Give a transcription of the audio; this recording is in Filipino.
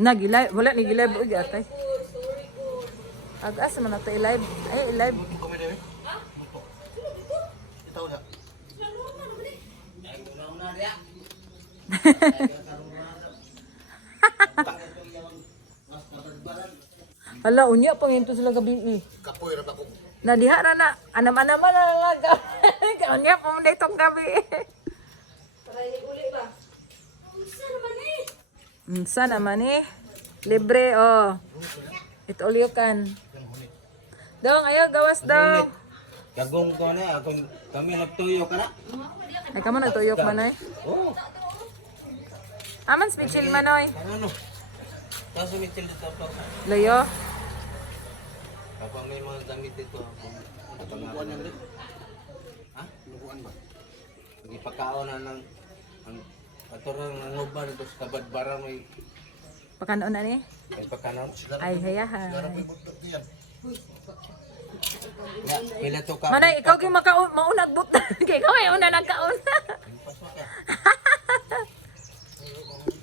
Nag-live. Wala ni live uy atay. Agas man nato i-live. Ay i-live. Hala unya panginto sila gabi. Kapoy ra ako. Na diha ra na anam-anam na lang. Unya pa man itong gabi. Unsa naman eh? Libre oh. Ito all you can. Dong ayo gawas dong. Kagong ko na, kami nagtuyo ka na. Ay kamo nagtuyok man oy. Oo. Aman special man oy. Ano? Tapos umitil dito pa. Loyo. Kapag may mga damit dito. Lubuan yan din. Ha? Lubuan ba? Ipakaon na ng aturang ng uban dito sa kabadbara may Pakanon na ni. pagkanaon. Ay hayahan. May butot yan. Ya, pila to ka. Manay ikaw gyud maunag butan. Kay ikaw ay una nagkauna.